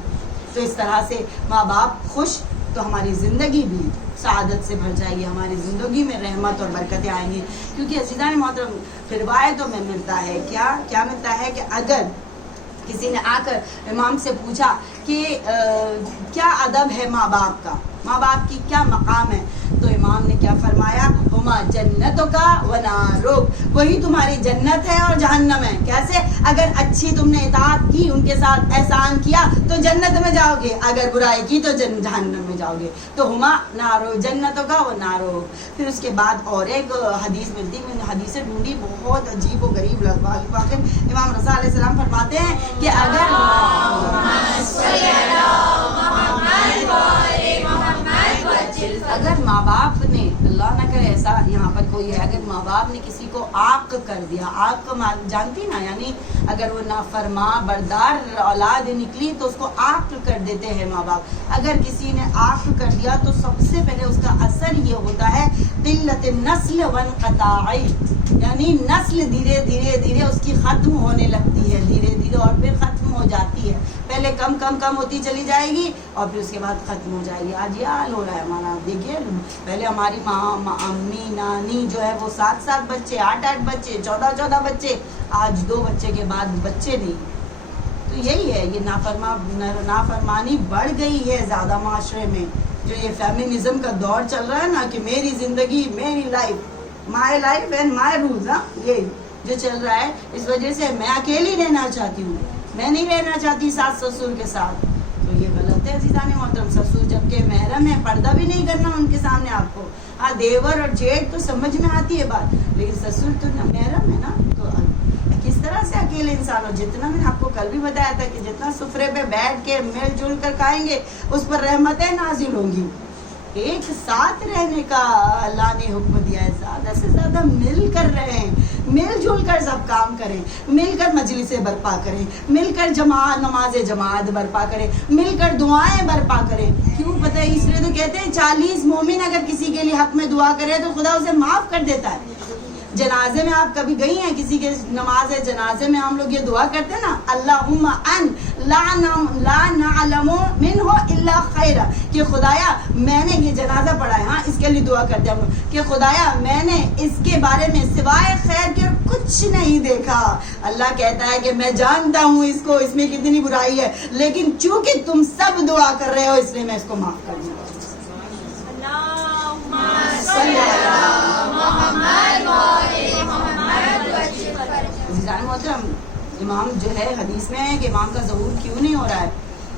تو اس طرح سے ماں باپ خوش تو ہماری زندگی بھی سعادت سے بھر جائے گی, ہماری زندگی میں رحمت اور برکتیں آئیں گی. کیونکہ عزیزان محترم روایتوں میں ملتا ہے کیا ملتا ہے کہ اگر کسی نے آ کر امام سے پوچھا کہ کیا ادب ہے ماں باپ کا, ماں باپ کی کیا مقام ہے, تو امام نے کیا فرمایا ہما جنتوں کا ونارک, وہی تمہاری جنت ہے اور جہنم ہے. کیسے؟ اگر اچھی تم نے اطاعت کی, ان کے ساتھ احسان کیا تو جنت میں جاؤ گے, اگر برائی کی تو جہنم میں جاؤ گے. تو ہما نارو, جنتوں کا ونارک. پھر اس کے بعد اور ایک حدیث ملتی, میں نے حدیثیں ڈھونڈی, بہت عجیب و غریب واقع. امام رضا علیہ السلام فرماتے ہیں کہ اگر ماں باپ نے, اللہ نہ کرے ایسا یہاں پر وہ یہ اگر ماں باپ نے کسی کو عاق کر دیا، عاق جانتی نا، یعنی اگر وہ نافرما بردار اولاد نکلی تو اس کو عاق کر دیتے ہیں ماں باپ. اگر کسی نے عاق کر دیا تو سب سے پہلے اس کا اثر یہ ہوتا ہے قلت النسل وانقطاع، یعنی نسل دھیرے دھیرے دھیرے اس کی ختم ہونے لگتی ہے، دھیرے دھیرے، اور پھر ختم ہو جاتی ہے. پہلے کم کم کم ہوتی چلی جائے گی اور پھر اس کے بعد ختم ہو جائے گی. آج یہ حال ہو رہا ہے ہمارا. دیکھیے پہلے ہماری ماں، امی، نانی جو ہے وہ 7 بچے، 8 بچے، 14 بچے، آج 2 بچے کے بعد بچے نہیں. تو یہی ہے، یہ نافرمانی بڑھ گئی ہے زیادہ معاشرے میں. جو یہ فیمنزم کا دور چل رہا ہے نا کہ میری زندگی، میری life, my life and my rules, یہ جو چل رہا ہے، اس وجہ سے میں اکیلی رہنا چاہتی ہوں، میں نہیں رہنا چاہتی ساس سسر کے ساتھ. تو یہ غلط ہے عزیزان محترم. سسر جبکہ محرم ہے، پردہ بھی نہیں کرنا ان کے سامنے آپ کو. ہاں دیور اور جیٹ تو سمجھ میں آتی ہے بات، لیکن سسر تو محرم ہے نا. تو کس طرح سے اکیلے انسان ہو؟ جتنا میں نے آپ کو کل بھی بتایا تھا کہ جتنا سفرے پہ بیٹھ کے مل جل کر کھائیں گے اس پر رحمتیں نازل ہوں گی. ایک ساتھ رہنے کا اللہ نے حکم دیا ہے. زیادہ سے زیادہ مل کر رہیں، مل جل کر سب کام کریں، مل کر مجلسیں برپا کریں، مل کر نماز جماعت برپا کریں، مل کر دعائیں برپا کریں. کیوں پتہ ہے؟ اس لیے تو کہتے ہیں 40 مومن اگر کسی کے لیے حق میں دعا کرے تو خدا اسے معاف کر دیتا ہے. جنازے میں آپ کبھی گئی ہیں کسی کے نماز ہے جنازے میں ہم لوگ یہ دعا کرتے ہیں نا، اللہم ان لا نعلم منہ الا خیرا، کہ خدایا میں نے یہ جنازہ پڑھا ہے، ہاں اس کے لیے دعا کرتے ہیں ہم لوگ کہ خدایا میں نے اس کے بارے میں سوائے خیر کے کچھ نہیں دیکھا. اللہ کہتا ہے کہ میں جانتا ہوں اس کو، اس میں کتنی برائی ہے، لیکن چونکہ تم سب دعا کر رہے ہو اس لیے میں اس کو معاف کر دوں گا. محترم امام جو ہے حدیث میں ہے کہ امام کا ظہور کیوں نہیں ہو رہا ہے؟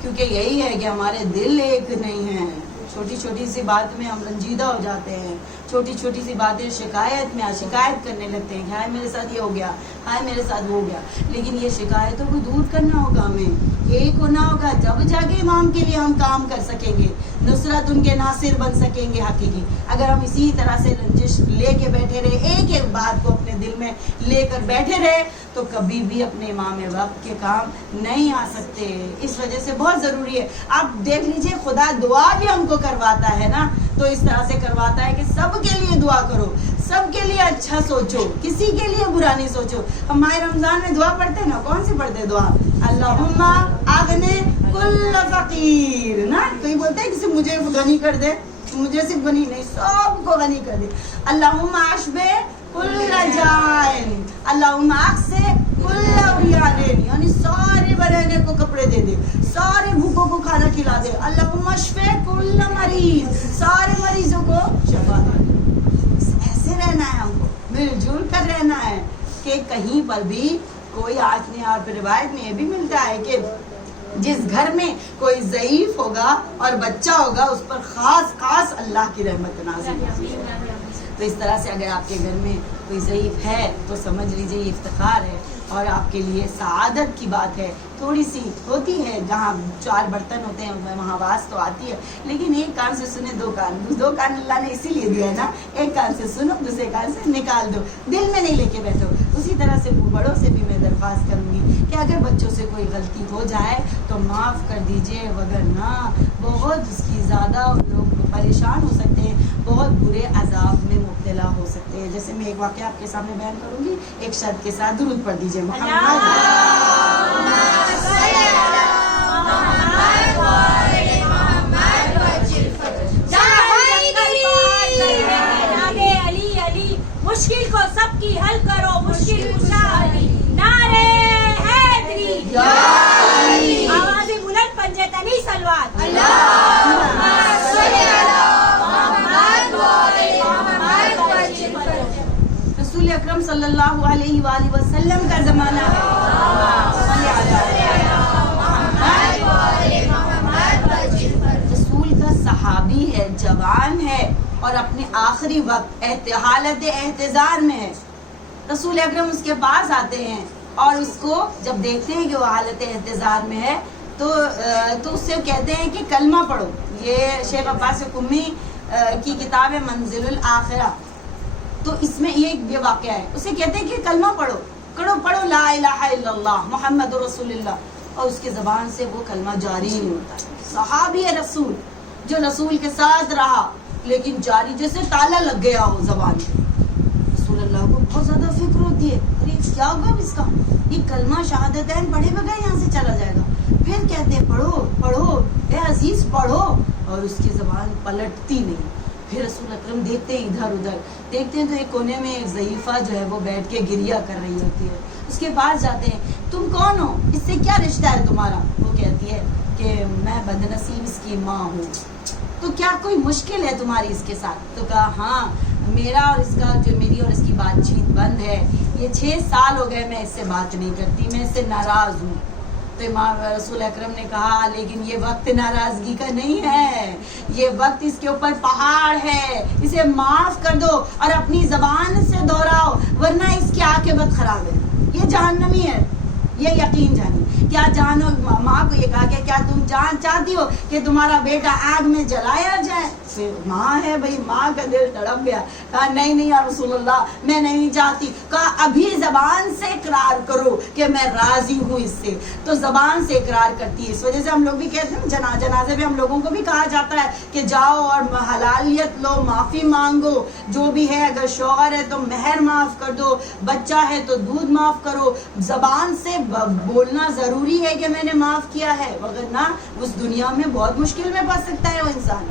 کیونکہ یہی ہے کہ ہمارے دل ایک نہیں ہیں. چھوٹی چھوٹی سی بات میں ہم رنجیدہ ہو جاتے ہیں، چھوٹی چھوٹی سی باتیں شکایت کرنے لگتے ہیں کہ ہائے میرے ساتھ یہ ہو گیا، ہائے میرے ساتھ وہ ہو گیا. لیکن یہ شکایتوں کو دور کرنا ہوگا، ہمیں ایک ہونا ہوگا، جب جا کے امام کے لیے ہم کام کر سکیں گے، نصرت ان کے ناصر بن سکیں گے حقیقی. اگر ہم اسی طرح سے رنجش لے کے بیٹھے رہے، ایک ایک بات کو اپنے دل میں لے کر بیٹھے رہے تو کبھی بھی اپنے امام وقت کے کام نہیں آ سکتے. اس وجہ سے بہت ضروری ہے. آپ دیکھ لیجئے خدا دعا بھی ہم کو کرواتا ہے نا، تو اس طرح سے کرواتا ہے کہ سب کے لیے دعا کرو، سب کے لیے اچھا سوچو، کسی کے لیے برا نہیں سوچو. ہم ماہ رمضان میں دعا پڑھتے ہیں نا، کون سی پڑھتے دعا؟ اللہم اغنی کل فقیر نا. کوئی بولتا ہے کسی مجھے غنی کر دے، مجھے صرف غنی نہیں، سب کو غنی کر دے. اللہم اشبع کل جائن، اللہم اکس کل عریان، یعنی سارے برہنے کو کپڑے دے دے، سارے بھوکوں کو کھانا کھلا دے. اللہم اشفع کل مریض، سارے مریضوں کو شفا دے. ایسے رہنا ہے ہم کو، مل جل کر رہنا ہے کہ کہیں پر بھی کوئی آج نہیں. اور روایت میں یہ بھی ملتا ہے کہ جس گھر میں کوئی ضعیف ہوگا اور بچہ ہوگا اس پر خاص اللہ کی رحمت نازل ہوگی. تو اس طرح سے اگر آپ کے گھر میں کوئی ضعیف ہے تو سمجھ لیجئے یہ افتخار ہے اور آپ کے لیے سعادت کی بات ہے. تھوڑی سی ہوتی ہے، جہاں 4 برتن ہوتے ہیں وہاں آواز تو آتی ہے، لیکن ایک کان سے سنے دو کان اللہ نے اسی لیے دیا ہے نا. ایک کان سے سنو، دوسرے کان سے نکال دو، دل میں نہیں لے کے بیٹھو. اسی طرح سے بڑوں سے بھی میں درخواست کروں گی کہ اگر بچوں سے کوئی غلطی ہو جائے تو معاف کر دیجئے، وگرنہ بہت اس کی زیادہ لوگ پریشان ہو سکتے ہیں، بہت برے عذاب میں مبتلا ہو سکتے ہیں. جیسے میں ایک واقعہ آپ کے سامنے بیان کروں گی، ایک شرط کے ساتھ درود پڑھ دیجئے. مشکل کو سب کی حل کرو، مشکل کشا علی، نعرے حیدری، آواز بلند، پنجے تنی سلوات. رسول اکرم صلی اللہ علیہ وآلہ وسلم کا زمانہ ہے. رسول کا صحابی ہے، جوان ہے اور اپنے آخری وقت حالت احتضار میں ہے. رسول اکرم اس کے پاس آتے ہیں اور اس کو جب دیکھتے ہیں کہ وہ حالت احتضار میں ہے تو اس سے کہتے ہیں کہ کلمہ پڑھو. یہ شیخ عباس قمی کی کتاب ہے منزل الآخرہ. تو اس میں یہ واقعہ ہے. اسے کہتے ہیں کہ کلمہ پڑھو لا الہ الا اللہ محمد رسول اللہ، اور اس کی زبان سے وہ کلمہ جاری نہیں ہوتا. صحابی رسول جو رسول کے ساتھ رہا لیکن جاری، جیسے تالا لگ گیا ہو زبان پہ. رسول اللہ کو بہت زیادہ فکر ہوتی ہے، ارے کیا ہوگا اس کا، یہ کلمہ شہادتین پڑھے بغیر یہاں سے چلا جائے گا. پھر کہتے ہیں پڑھو اے عزیز پڑھو، اور اس کی زبان پلٹتی نہیں. پھر رسول اکرم دیکھتے ہیں ادھر ادھر، دیکھتے ہیں تو ایک کونے میں ایک ضعیفہ جو ہے وہ بیٹھ کے گریا کر رہی ہوتی ہے. اس کے پاس جاتے ہیں، تم کون ہو، اس سے کیا رشتہ ہے تمہارا؟ وہ کہتی ہے کہ میں بدنصیب اس کی ماں ہوں. تو کیا کوئی مشکل ہے تمہاری اس کے ساتھ؟ تو کہا ہاں، میرا اور اس کا جو میری اور اس کی بات چیت بند ہے. یہ 6 سال ہو گئے میں اس سے بات نہیں کرتی، میں اس سے ناراض ہوں. تو امام رسول اکرم نے کہا لیکن یہ وقت ناراضگی کا نہیں ہے، یہ وقت اس کے اوپر پہاڑ ہے، اسے معاف کر دو اور اپنی زبان سے دوہراؤ، ورنہ اس کی عاقبت خراب ہے، یہ جہنمی ہے. یہ یقین جانی. کیا جانو ماں کو یہ کہا کہ کیا تم چاہتی ہو کہ تمہارا بیٹا آگ میں جلایا جائے؟ ماں ہے بھائی، ماں کا دل تڑپ گیا. کہا نہیں یا رسول اللہ میں نہیں چاہتی. کہا ابھی زبان سے اقرار کرو کہ میں راضی ہوں اس سے. تو زبان سے اقرار کرتی ہے. اس وجہ سے ہم لوگ بھی کہتے ہیں جنازے میں ہم لوگوں کو بھی کہا جاتا ہے کہ جاؤ اور حلالیت لو، معافی مانگو، جو بھی ہے. اگر شوہر ہے تو مہر معاف کر دو، بچہ ہے تو دودھ معاف کرو. زبان سے بولنا ضروری ہے کہ میں نے معاف کیا ہے، وگرنہ اس دنیا میں بہت مشکل میں پھنس سکتا ہے وہ انسان.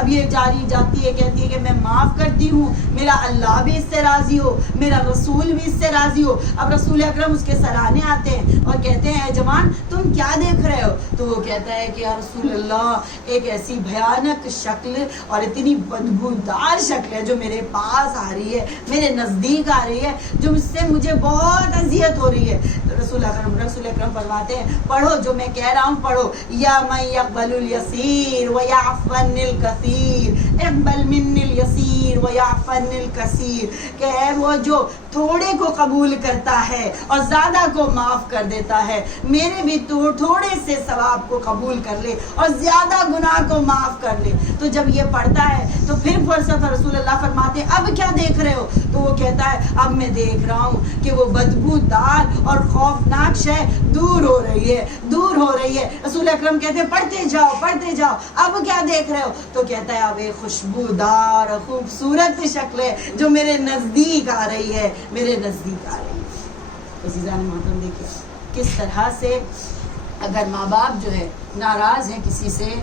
اب یہ جاری جاتی ہے، کہتی ہے کہ میں معاف کرتی ہوں، میرا اللہ بھی اس سے راضی ہو، میرا رسول بھی اس سے راضی ہو. اب رسول اکرم اس کے سرانے آتے ہیں اور کہتے ہیں اے جوان تم کیا دیکھ رہے ہو؟ تو وہ کہتا ہے کہ یا رسول اللہ ایک ایسی بھیانک شکل اور اتنی بدبودار شکل ہے جو میرے پاس آ رہی ہے، میرے نزدیک آ رہی ہے، جو اس سے مجھے بہت اذیت ہو رہی ہے. تو رسول اکرم فرماتے ہیں پڑھو جو میں کہہ رہا ہوں، پڑھو یا من یقبل الیسیر ویعفو عن الکثیر اقبل من الیسیر ویعفو عن الکثیر، کہ ہے وہ جو تھوڑے کو قبول کرتا ہے اور زیادہ کو معاف کر دیتا ہے، میرے بھی تھوڑے سے ثواب کو قبول کر لے اور زیادہ گناہ کو معاف کر لے. تو جب یہ پڑھتا ہے تو پھر فلسفہ رسول اللہ فرماتے ہیں اب کیا دیکھ رہے ہو؟ تو وہ کہتا ہے اب میں دیکھ رہا ہوں کہ وہ بدبودار اور خوفناک شے دور ہو رہی ہے. رسول اکرم کہتے ہیں پڑھتے جاؤ. اب کیا دیکھ رہے ہو؟ تو کہتا ہے اب ایک خوشبودار خوبصورت شکل ہے جو میرے نزدیک آ رہی ہے. عزیزان محترم دیکھیے کس طرح سے اگر ماں باپ جو ہے ناراض ہیں کسی سے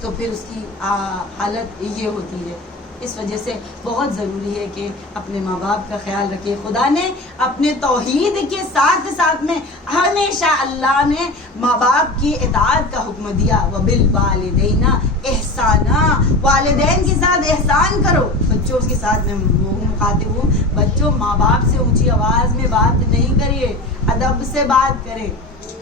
تو پھر اس کی حالت یہ ہوتی ہے. اس وجہ سے بہت ضروری ہے کہ اپنے ماں باپ کا خیال رکھے. خدا نے اپنے توحید کے ساتھ میں ہمیشہ اللہ نے ماں باپ کی اطاعت کا حکم دیا. وَبِالْوَالِدَيْنَ احسانًا، والدین کے ساتھ احسان کرو. بچوں کے ساتھ میں مخاطب ہوں، بچوں ماں باپ سے اونچی آواز میں بات نہیں کریے، ادب سے بات کریں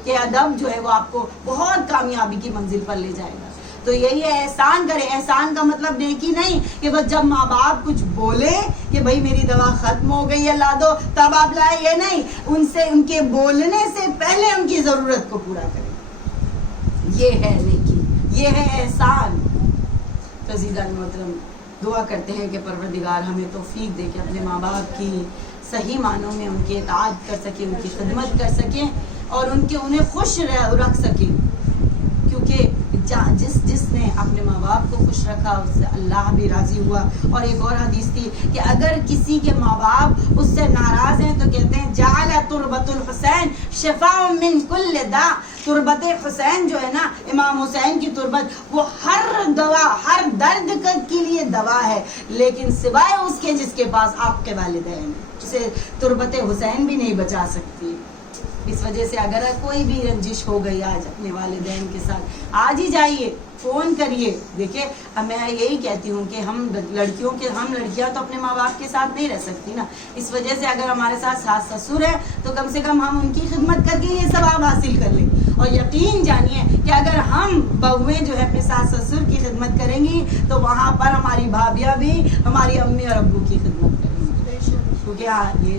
کہ ادب جو ہے وہ آپ کو بہت کامیابی کی منزل پر لے جائے گا. تو یہی ہے احسان کریں. احسان کا مطلب نیکی نہیں کہ بس جب ماں باپ کچھ بولے کہ بھائی میری دوا ختم ہو گئی ہے لا دو تب آپ لائے، یہ نہیں. ان کے بولنے سے پہلے ان کی ضرورت کو پورا کریں. یہ ہے نیکی، یہ ہے احسان. تو عزیزان محترم دعا کرتے ہیں کہ پروردگار ہمیں توفیق دے کہ اپنے ماں باپ کی صحیح معنوں میں ان کی اطاعت کر سکیں، ان کی خدمت کر سکیں اور انہیں خوش رکھ سکیں. کیونکہ جس نے اپنے ماں باپ کو خوش رکھا اس سے اللہ بھی راضی ہوا. اور ایک اور حدیث تھی کہ اگر کسی کے ماں باپ اس سے ناراض ہیں تو کہتے ہیں جعل تربت الحسین شفاء من کل داء. تربت حسین جو ہے نا، امام حسین کی تربت، وہ ہر درد کے لیے دوا ہے، لیکن سوائے اس کے جس کے پاس آپ کے والدین ہیں، اسے تربت حسین بھی نہیں بچا سکتی. اس وجہ سے اگر کوئی بھی رنجش ہو گئی آج اپنے والدین کے ساتھ، آج ہی جائیے فون کریے. دیکھیں میں یہی کہتی ہوں کہ ہم لڑکیاں تو اپنے ماں باپ کے ساتھ نہیں رہ سکتی نا. اس وجہ سے اگر ہمارے ساتھ ساس سسر ہے تو کم سے کم ہم ان کی خدمت کر کے یہ ثواب حاصل کر لیں. اور یقین جانیے کہ اگر ہم بہویں جو ہے اپنے ساس سسر کی خدمت کریں گی تو وہاں پر ہماری بھابیاں بھی ہماری امی اور ابو کی خدمت کریں گی. کیونکہ یہ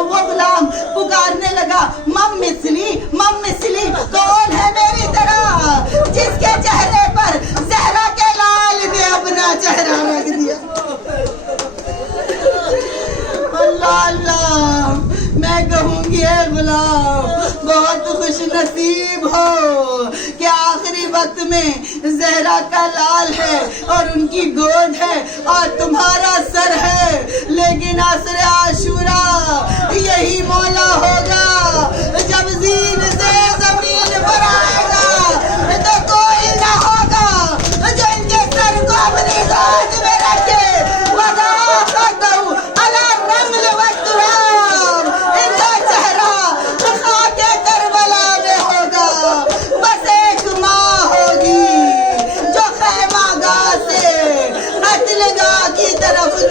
وہ غلام پکارنے لگا مم مثلی کون ہے میری طرح جس کے چہرے پر زہرا کے لال نے اپنا چہرہ رکھ دیا. اللہ اللہ میں کہوں گی اے غلام بہت خوش نصیب ہو کہ آخری وقت میں زہرا کا لال ہے اور ان کی گود ہے اور تمہارا سر ہے, لیکن عصر عاشورہ یہی مولا ہوگا جب زین سے زمین پر آئے گا تو کوئی نہ ہوگا جو ان کے سر کو اپنی گود میں رکھے.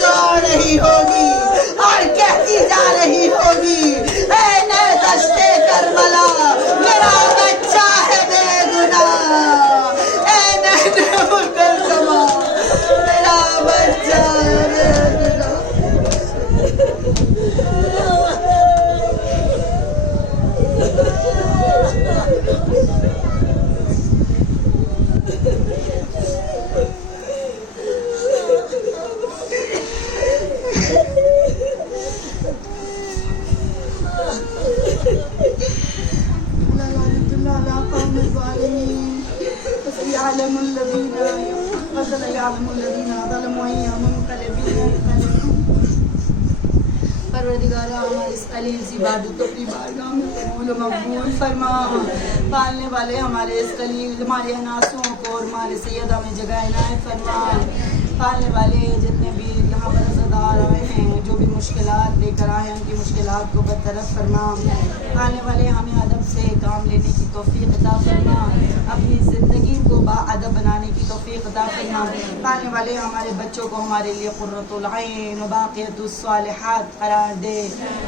دوڑ رہی ہوگی اور کہتی جا رہی ہوگی اے نئے دشتے کربلا میرا بچہ ہے بے گناہ, اے نئے مقدمہ میرا بچہ ہے بے گناہ. پروردگارہ ہماری اس علیز عبادتوں کی بارگاہ میں قبول و مقبول فرما. پالنے والے ہمارے اس قلیل ہمارے اناسوں کو اور ہمارے سیدہ میں جگہ عنایت فرما. پالنے والے جتنے بھی یہاں پر عزادار آئے ہیں جو بھی مشکلات لے کر آئے ہیں ان کی مشکلات کو برطرف فرما. پالنے والے ہمیں ادب سے کام لینے کی توفیق عطا فرما, اپنی زندگی کو با ادب بنانے کی توفیق عطا فرما. پالنے والے ہمارے بچوں کو ہمارے لیے قرۃ العین و باقیۃ الصالحات قرار دے.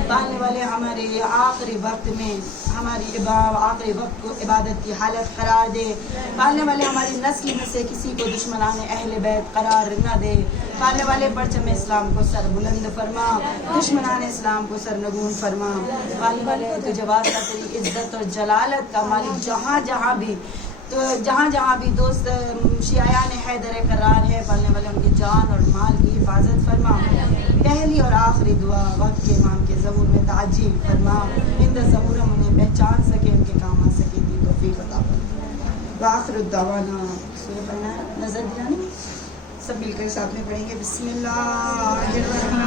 پالنے والے ہمارے آخری وقت میں ہماری آخری وقت کو عبادت کی حالت قرار دے. پالنے والے ہماری نسل میں سے کسی کو دشمنان اہل بیت قرار نہ دے. پالنے والے پرچم اسلام کو سر بلند فرما, دشمنان اسلام کو سرنگون فرما. پالنے والے تو جواب کا تیری عزت اور جلالت کا مالک جہاں جہاں بھی دوست شیعان حیدر قرار ہے, پالنے والے ان کی جان اور مال کی حفاظت فرما. پہلی اور آخری دعا وقت کے امام کے ظہور میں تعجیل فرما. ان ظہور ہم انہیں پہچان سکے, ان کے کام آ سکے کی توفیق عطا فرما. وآخر الدعوانا نظر دلانے سب مل کر ساتھ میں پڑھیں گے. بسم اللہ الرحمن